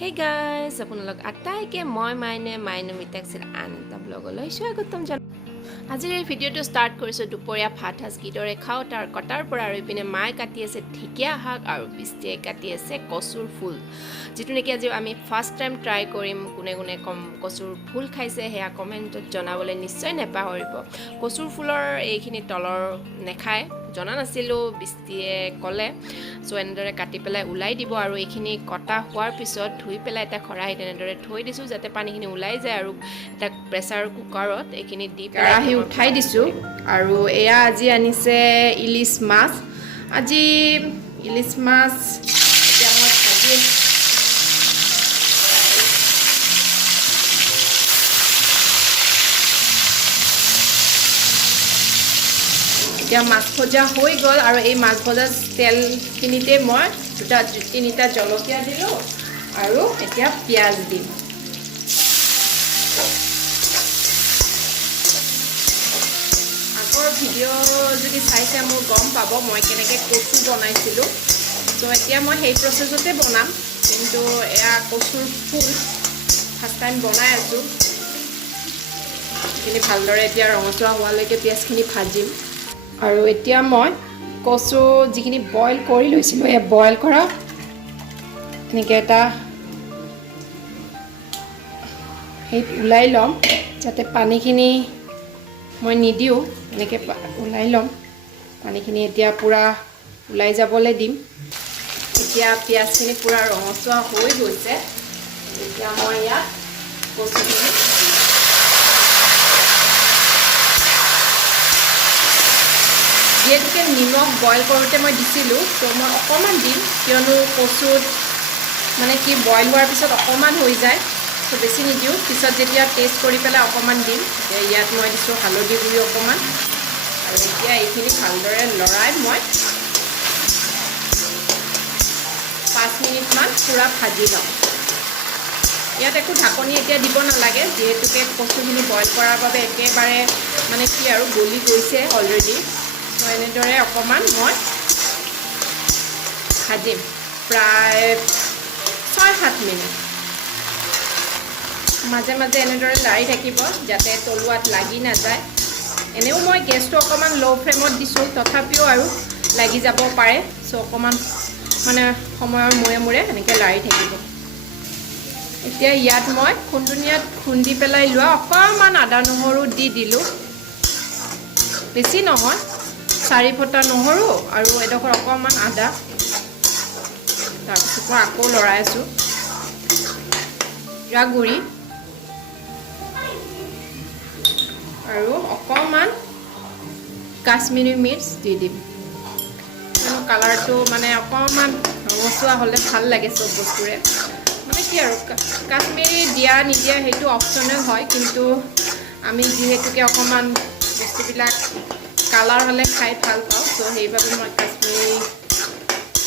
Hey guys, আপোনালোক আটাইকে মই মাইনে মিতাক্সিৰ আন এটা ব্লগলৈ স্বাগতম জনাই আজিৰ এই ভিডিঅ'টো ষ্টাৰ্ট কৰিছোঁ দুপৰীয়া ভাত সাজ কিদৰে খাওঁ তাৰ কটাৰ পৰা আৰু ইপিনে মায়ে কাটি আছে ঢেকীয়া শাক আৰু বিষ্টিয়ে কাটি আছে কচুৰ ফুল যিটো নেকি আজি আমি ফাৰ্ষ্ট টাইম ট্ৰাই কৰিম কোনে কোনে কচুৰ ফুল খাইছে সেয়া কমেণ্টত জনাবলৈ নিশ্চয় নেপাহৰিব কচুৰ ফুলৰ এইখিনি তলৰ নেখায় জনা নাছিলোঁ বিষ্টিয়ে ক'লে সো এনেদৰে কাটি পেলাই উলাই দিব আৰু এইখিনি কটা হোৱাৰ পিছত ধুই পেলাই এটা খৰাহিত এনেদৰে থৈ দিছোঁ যাতে পানীখিনি ওলাই যায় আৰু এটা প্ৰেছাৰ কুকাৰত এইখিনি দি কেৰাহী উঠাই দিছোঁ আৰু এয়া আজি আনিছে ইলিছ মাছ আজি ইলিছ মাছ এতিয়া মই ভাজি এতিয়া মাছ ভজা হৈ গ'ল আৰু এই মাছ ভজা তেলখিনিতে মই দুটা তিনিটা জলকীয়া দিলোঁ আৰু এতিয়া পিঁয়াজ দিম আগৰ ভিডিঅ' যদি চাইছে মোৰ গম পাব মই কেনেকৈ কচু বনাইছিলোঁ তো এতিয়া মই সেই প্ৰচেছতে বনাম কিন্তু এয়া কচুৰ ফুল ফাৰ্ষ্ট টাইম বনাই আছোঁ এইখিনি ভালদৰে এতিয়া ৰঙচুৱা হোৱালৈকে পিঁয়াজখিনি ভাজিম আৰু এতিয়া মই কচু যিখিনি বইল কৰি লৈছিলোঁ এই বইল কৰা এনেকৈ এটা সেই ওলাই ল'ম যাতে পানীখিনি মই নিদিওঁ এনেকৈ ওলাই ল'ম পানীখিনি এতিয়া পূৰা ওলাই যাবলৈ দিম এতিয়া পিঁয়াজখিনি পূৰা ৰঙচুৱা হৈ গৈছে এতিয়া মই ইয়াত কচুখিনি যিহেতুকে নিমখ বইল কৰোঁতে মই দিছিলোঁ তো মই অকণমান দিম কিয়নো কচুত মানে কি বইল হোৱাৰ পিছত অকণমান হৈ যায় তো বেছি নিদিওঁ পিছত যেতিয়া টেষ্ট কৰি পেলাই অকণমান দিম এতিয়া ইয়াত মই দিছোঁ হালধি গুড়ি অকণমান আৰু এতিয়া এইখিনি ভালদৰে লৰাই মই 5 মিনিটমান পূৰা ভাজি লওঁ ইয়াত একো ঢাকনি এতিয়া দিব নালাগে যিহেতুকে কচুখিনি বইল কৰাৰ বাবে একেবাৰে মানে কি আৰু গলি গৈছে অলৰেডি তো এনেদৰে অকণমান মই ভাজিম প্ৰায় 6-7 মিনিট মাজে মাজে এনেদৰে লাৰি থাকিব যাতে তলুৱাত লাগি নাযায় এনেও মই গেছটো অকণমান ল' ফ্লেমত দিছোঁ তথাপিও আৰু লাগি যাব পাৰে চ' অকণমান মানে সময়ৰ মূৰে মূৰে এনেকৈ লাৰি থাকিব এতিয়া ইয়াত মই খুন্দুনীয়াত খুন্দি পেলাই লোৱা অকণমান আদা নহৰু দি দিলোঁ বেছি নহয় 4 ফটা নহৰু আৰু এডোখৰ অকণমান আদা তাৰপিছত মই আকৌ লৰাই আছোঁ জিৰা গুড়ি আৰু অকণমান কাশ্মীৰী মিৰ্চ দি দিম কালাৰটো মানে অকণমান ৰঙচুৱা হ'লে ভাল লাগে চব বস্তুৰে মানে কি আৰু কাশ্মীৰী দিয়া নিদিয়া সেইটো অপশ্যনেল হয় কিন্তু আমি যিহেতুকে অকণমান বস্তুবিলাক কালাৰ হ'লে খাই ভাল পাওঁ চ' সেইবাবে মই কাশ্মীৰী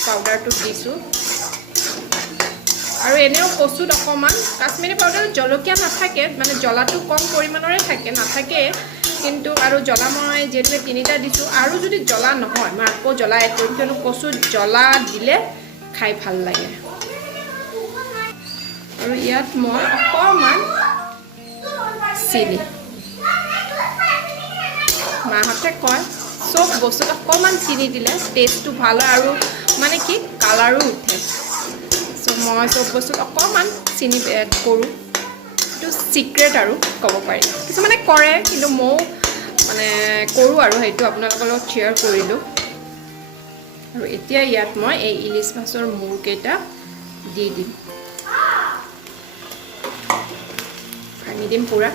পাউডাৰটো দিছোঁ আৰু এনেও কচুত অকণমান কাশ্মীৰী পাউডাৰত জলকীয়া নাথাকে মানে জ্বলাটো কম পৰিমাণৰে নাথাকে কিন্তু আৰু জ্বলা মই যিহেতুকে 3টা দিছোঁ আৰু যদি জ্বলা নহয় মই আকৌ জ্বলা এড কৰিম কিয়নো কচুত জ্বলা দিলে খাই ভাল লাগে আৰু ইয়াত মই অকণমান চেনি মাহঁতে কয় চব বস্তুত অকণমান চেনি দিলে টেষ্টটো ভাল হয় আৰু মানে কি কালাৰো উঠে চ' মই চব বস্তুত অকণমান চেনি এড কৰোঁ এইটো চিক্ৰেট আৰু ক'ব পাৰি কিছুমানে কৰে কিন্তু ময়ো মানে কৰোঁ আৰু সেইটো আপোনালোকৰ লগত শ্বেয়াৰ কৰিলোঁ আৰু এতিয়া ইয়াত মই এই ইলিছ মাছৰ মূৰকেইটা দি দিম ভাঙি দিম পূৰা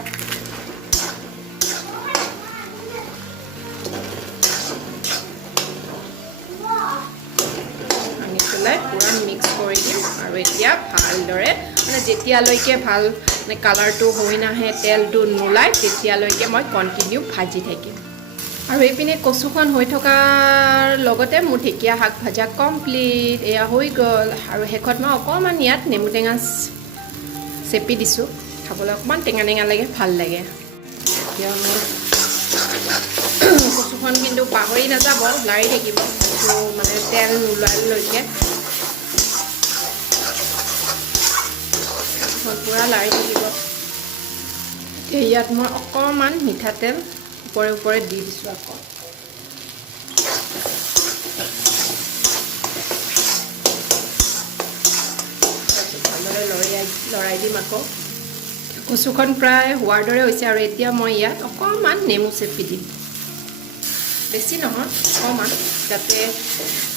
পূৰা মিক্স কৰি দিম আৰু এতিয়া ভালদৰে মানে যেতিয়ালৈকে ভাল মানে কালাৰটো হৈ নাহে তেলটো নোলায় তেতিয়ালৈকে মই কণ্টিনিউ ভাজি থাকিম আৰু এইপিনে কচুখন হৈ থকাৰ লগতে মোৰ ঢেকীয়া শাক ভাজা কমপ্লিট এয়া হৈ গ'ল আৰু শেষত মই অকণমান ইয়াত নেমু টেঙা চেপি দিছোঁ খাবলৈ অকণমান টেঙা টেঙা লাগে ভাল লাগে এতিয়া মই কচুখন কিন্তু পাহৰি নাযাব লাৰি থাকিব মানে তেল নোলোৱালৈকে পুৰা লাৰি থাকিব ইয়াত মই অকণমান মিঠাতেল ওপৰে ওপৰে দি দিছোঁ আকৌ ভালদৰে লৰাই দিম আকৌ কচুখন প্ৰায় হোৱাৰ দৰে হৈছে আৰু এতিয়া মই ইয়াত অকণমান নেমু চেপি দিম বেছি নহয় অকণমান যাতে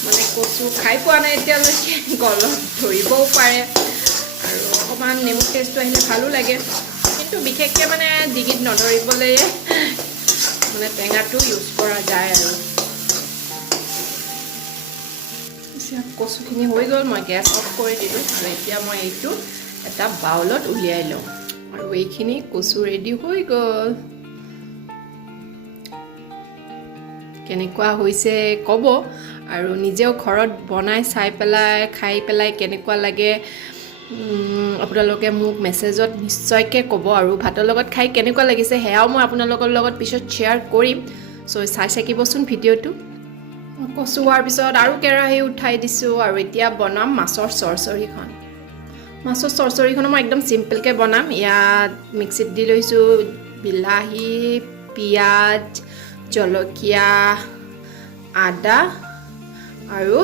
মানে কচু খাই পোৱা নাই এতিয়ালৈকে গলত ধৰিবও পাৰে আৰু অকণমান নেমু টেষ্টটো আহিলে ভালো লাগে কিন্তু বিশেষকৈ মানে ডিঙিত নধৰিবলৈ মানে টেঙাটো ইউজ কৰা যায় আৰু কচুখিনি হৈ গ'ল মই গেছ অফ কৰি দিলোঁ আৰু এতিয়া মই এইটো এটা বাউলত উলিয়াই লওঁ আৰু এইখিনি কচু ৰেডি হৈ গ'ল কেনেকুৱা হৈছে ক'ব আৰু নিজেও ঘৰত বনাই চাই পেলাই খাই পেলাই কেনেকুৱা লাগে আপোনালোকে মোক মেছেজত নিশ্চয়কৈ ক'ব আৰু ভাতৰ লগত খাই কেনেকুৱা লাগিছে সেয়াও মই আপোনালোকৰ লগত পিছত শ্বেয়াৰ কৰিম চ' চাই থাকিবচোন ভিডিঅ'টো কচু হোৱাৰ পিছত আৰু কেৰাহী উঠাই দিছোঁ আৰু এতিয়া বনাম মাছৰ চৰচৰিখন মাছৰ চৰচৰিখনো মই একদম চিম্পলকৈ বনাম ইয়াত মিক্সিত দি লৈছোঁ বিলাহী পিঁয়াজ জলকীয়া আদা আৰু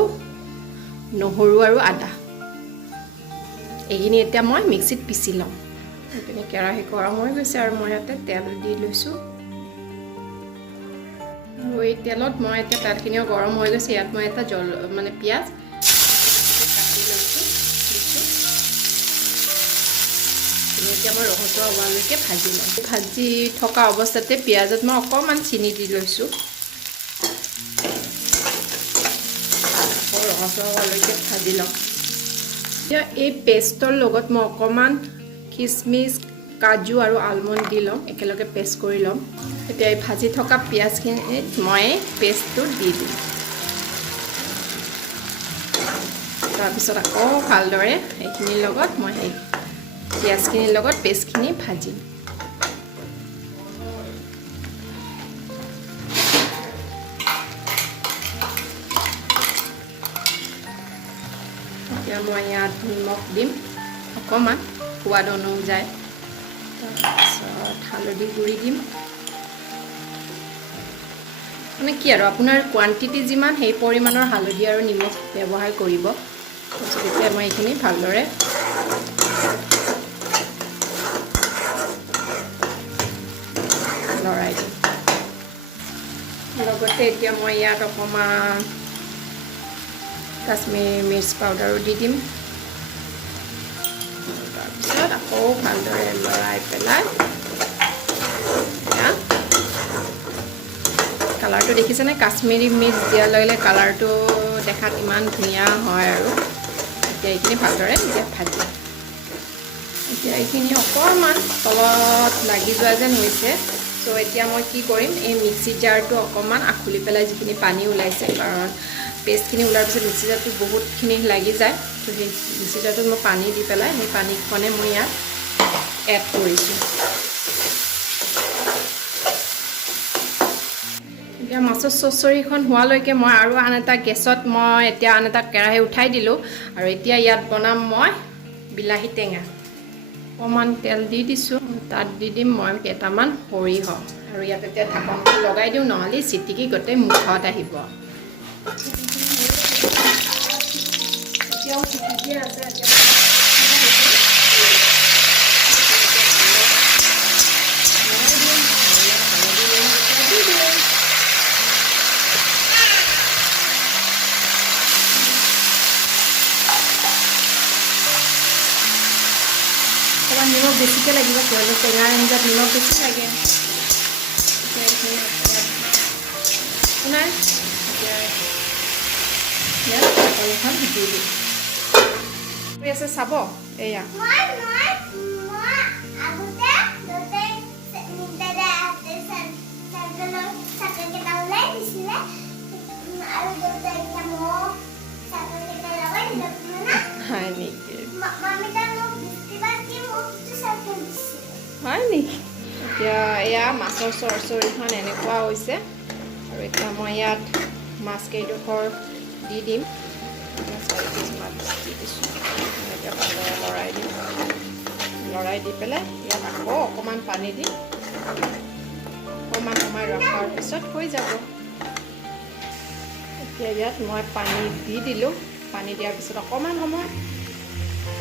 নহৰু আৰু আদা এইখিনি এতিয়া মই মিক্সিত পিচি ল'ম এইপিনে কেৰাহী গৰম হৈ গৈছে আৰু মই ইয়াতে তেল দি লৈছোঁ আৰু এই তেলত মই এতিয়া তেলখিনিও গৰম হৈ গৈছে ইয়াত মই এটা মানে পিঁয়াজ কাটি লৈছোঁ এতিয়া মই ৰঙচুৱা হোৱালৈকে ভাজি ল'ম ভাজি থকা অৱস্থাতে পিঁয়াজত মই অকণমান চেনি দি লৈছোঁ ৰঙচুৱা হোৱালৈকে ভাজি ল'ম এতিয়া এই পেষ্টৰ লগত মই অকণমান খিচমিচ কাজু আৰু আলমণ্ড দি ল'ম একেলগে পেষ্ট কৰি ল'ম এতিয়া এই ভাজি থকা পিঁয়াজখিনিত মই পেষ্টটো দি দিম তাৰপিছত আকৌ ভালদৰে এইখিনিৰ লগত মই সেই পিঁয়াজখিনিৰ লগত পেষ্টখিনি ভাজিম এতিয়া মই ইয়াত নিমখ দিম অকণমান সোৱাদ অনুযায়ী তাৰপিছত হালধি গুড়ি দিম মানে কি আৰু আপোনাৰ কোৱান্টিটি যিমান সেই পৰিমাণৰ হালধি আৰু নিমখ ব্যৱহাৰ কৰিব তাৰপিছত এতিয়া মই এইখিনি ভালদৰে লৰাই দিম লগতে এতিয়া মই ইয়াত অকণমান কাশ্মীৰী মিৰ্চ পাউডাৰো দি দিম তাৰপিছত আকৌ ভালদৰে লৰাই পেলাই কালাৰটো দেখিছেনে কাশ্মীৰী মিৰ্চ দিয়া লগে কালাৰটো দেখাত ইমান ধুনীয়া হয় আৰু এতিয়া এইখিনি ভালদৰে এতিয়া ভাজিম এতিয়া এইখিনি অকণমান তলত লাগি যোৱা যেন হৈছে চ' এতিয়া মই কি কৰিম এই মিক্সি জাৰটো অকণমান আখুলি পেলাই যিখিনি পানী ওলাইছে কাৰণ পেষ্টখিনি ওলাৰ পিছত মিক্সি জাৰটো বহুতখিনি লাগি যায় তো সেই মিক্সি জাৰটোত মই পানী দি পেলাই সেই পানীখনে মই ইয়াত এড কৰিছোঁ এতিয়া মাছৰ চৰচৰিখন হোৱালৈকে মই আৰু আন এটা গেছত মই এতিয়া আন এটা কেৰাহী উঠাই দিলোঁ আৰু এতিয়া ইয়াত বনাম মই বিলাহী টেঙা অকণমান তেল দি দিছোঁ তাত দি দিম মই কেইটামান সৰিয়হ আৰু ইয়াত এতিয়া ঢাকনটো লগাই দিওঁ নহ'লে চিটিকি গোটেই মুখত আহিব এতিয়াও চিটিকি আছে নিমখ বেছিকৈ লাগিব কিয়নো টেঙাৰ আঞ্জাত নিমখ বেছি লাগে এখন দি দিম আছে চাব এয়া হয় নেকি হয় নেকি এতিয়া এয়া মাছৰ চৰচৰিখন এনেকুৱা হৈছে আৰু এতিয়া মই ইয়াত মাছ কেইডোখৰ দি দিম মাছ দি দিছোঁ এতিয়া ভালদৰে লৰাই দিম লৰাই দি পেলাই ইয়াত আকৌ অকণমান পানী দি অকণমান সময় ৰখাৰ পিছত হৈ যাব এতিয়া ইয়াত মই পানী দি দিলোঁ পানী দিয়াৰ পিছত অকণমান সময়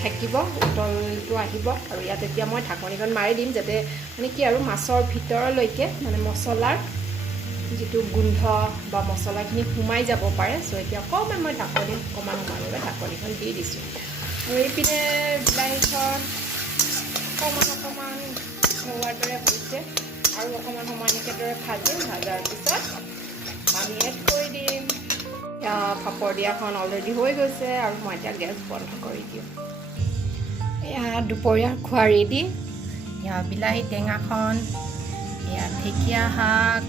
থাকিব উতলটো আহিব আৰু ইয়াত এতিয়া মই ঢাকনিখন মাৰি দিম যাতে মানে কি আৰু মাছৰ ভিতৰলৈকে মানে মছলাৰ যিটো গোন্ধ বা মছলাখিনি সোমাই যাব পাৰে চ' এতিয়া অকণমান মই অকণমান সময়লৈ ঢাকনিখন দি দিছোঁ আৰু এইপিনে বিলাহীখন অকণমান হোৱাৰ দৰে হৈছে আৰু অকণমান সময় এনেকেদৰে ভাজিম ভাজাৰ পিছত পানী এড কৰি দিম পাপৰ দিয়াখন অলৰেডি হৈ গৈছে আৰু মই এতিয়া গেছ বন্ধ কৰি দিওঁ এয়া দুপৰীয়াৰ খোৱা ৰেডি এয়া বিলাহী টেঙাখন এয়া ঢেকীয়া শাক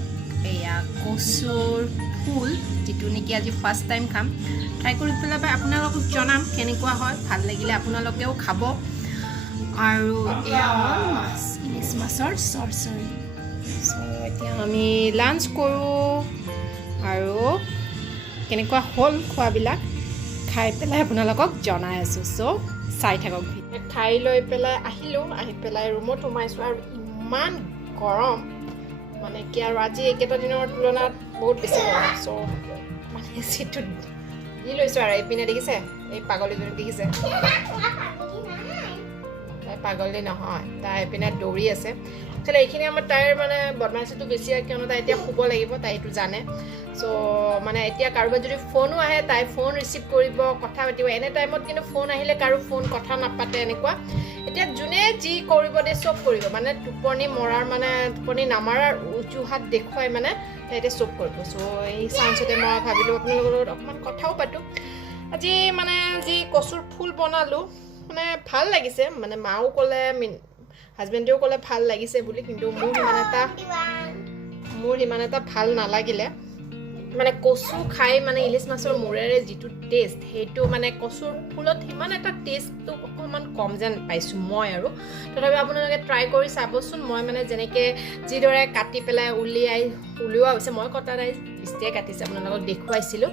এয়া কচুৰ ফুল যিটো নেকি আজি ফাৰ্ষ্ট টাইম খাম ট্ৰাই কৰি পেলাই আপোনালোকক জনাম কেনেকুৱা হয় ভাল লাগিলে আপোনালোকেও খাব আৰু এয়া হ'ল মাছ ইলিচ মাছৰ চৰচৰি চ' এতিয়া আমি লাঞ্চ কৰোঁ আৰু কেনেকুৱা হ'ল খোৱাবিলাক খাই পেলাই আপোনালোকক জনাই আছোঁ চ' চাই থাকক খাই লৈ পেলাই আহিলোঁ আহি পেলাই ৰুমত সোমাইছোঁ আৰু ইমান গৰম মানে কি আৰু আজি এইকেইটা দিনৰ তুলনাত বহুত বেছি গৰম চ' মানে চিটটো দি লৈছোঁ আৰু এইপিনে দেখিছে এই পাগলীজনী দেখিছে তাই পাগলী নহয় তাই এইপিনে দৌৰি আছে একচুৱেলি এইখিনি আমাৰ তাইৰ মানে বদমাচিটো বেছি হয় কিয়নো তাই এতিয়া শুব লাগিব তাই এইটো জানে চ' মানে এতিয়া কাৰোবাৰ যদি ফোনো আহে তাই ফোন ৰিচিভ কৰিব কথা পাতিব এনে টাইমত কিন্তু ফোন আহিলে কাৰো ফোন কথা নাপাতে এনেকুৱা এতিয়া যোনে যি কৰিব দিয়ে চব কৰিব মানে টোপনি মৰাৰ মানে টোপনি নামাৰাৰ অজুহাত দেখুৱাই মানে এতিয়া চব কৰিব চ' এই চান্সতে মই ভাবিলোঁ আপোনালোকৰ লগত অকণমান কথাও পাতোঁ আজি মানে যি কচুৰ ফুল বনালোঁ মানে ভাল লাগিছে মানে মাও ক'লে হাজবেণ্ডেও ক'লে ভাল লাগিছে বুলি কিন্তু মোৰ সিমান এটা ভাল নালাগিলে মানে কচু খাই মানে ইলিচ মাছৰ মূৰেৰে যিটো টেষ্ট সেইটো মানে কচুৰ ফুলত সিমান এটা টেষ্টটো অকণমান কম যেন পাইছোঁ মই আৰু তথাপি আপোনালোকে ট্ৰাই কৰি চাবচোন মই মানে যেনেকৈ যিদৰে কাটি পেলাই উলিওৱা হৈছে মই কটা নাই ইষ্টিয়ে কাটিছে আপোনালোকক দেখুৱাইছিলোঁ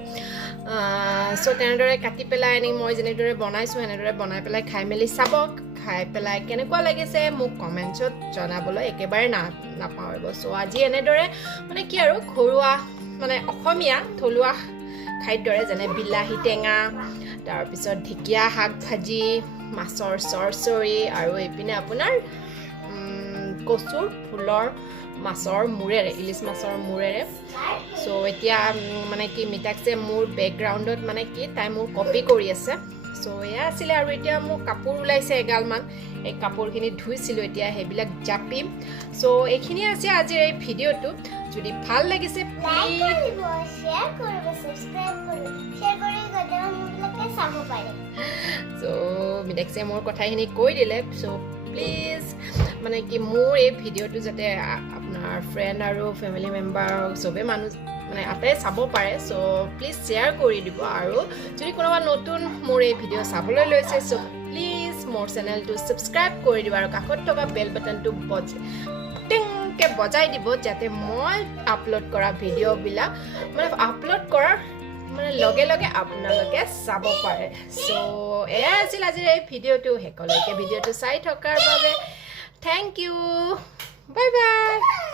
চ' তেনেদৰে কাটি পেলাই মই যেনেদৰে বনাইছোঁ এনেদৰে বনাই পেলাই খাই মেলি চাব খাই পেলাই কেনেকুৱা লাগিছে মোক কমেণ্টছত জনাবলৈ একেবাৰে নাপাহৰিব চ' আজি এনেদৰে মানে কি আৰু ঘৰুৱা মানে অসমীয়া থলুৱা খাদ্যৰে যেনে বিলাহী টেঙা তাৰপিছত ঢেকীয়া শাক ভাজি মাছৰ চৰচৰি আৰু এইপিনে আপোনাৰ কচুৰ ফুলৰ মাছৰ মূৰেৰে ইলিচ মাছৰ মূৰেৰে চ' এতিয়া মানে কি মিতাক্ষীয়ে মোৰ বেকগ্ৰাউণ্ডত মানে কি তাই মোৰ কপি কৰি আছে চ' এয়া আছিলে আৰু এতিয়া মোৰ কাপোৰ ওলাইছে এগালমান এই কাপোৰখিনি ধুইছিলোঁ এতিয়া সেইবিলাক জাপিম চ' এইখিনিয়ে আছে আজিৰ এই ভিডিঅ'টো যদি ভাল লাগিছে চ' মিতাক্ষীয়ে মোৰ কথাখিনি কৈ দিলে চ' প্লিজ মানে কি মোৰ এই ভিডিঅ'টো যাতে আপোনাৰ ফ্ৰেণ্ড আৰু ফেমিলি মেম্বাৰ চবেই মানুহ মানে আটাই চাব পাৰে চ' প্লিজ শ্বেয়াৰ কৰি দিব আৰু যদি কোনোবা নতুন মোৰ এই ভিডিঅ' চাবলৈ লৈছে চ' প্লিজ মোৰ চেনেলটো ছাবস্ক্ৰাইব কৰি দিব আৰু কাষত থকা বেল বাটনটো টিংকৈ বজাই দিব যাতে মই আপলোড কৰা ভিডিঅ'বিলাক মানে আপলোড কৰাৰ মানে লগে লগে আপোনালোকে চাব পাৰে চ' এয়া আছিল আজিৰ এই ভিডিঅ'টো শেষলৈকে ভিডিঅ'টো চাই থকাৰ বাবে থেংক ইউ বাই বাই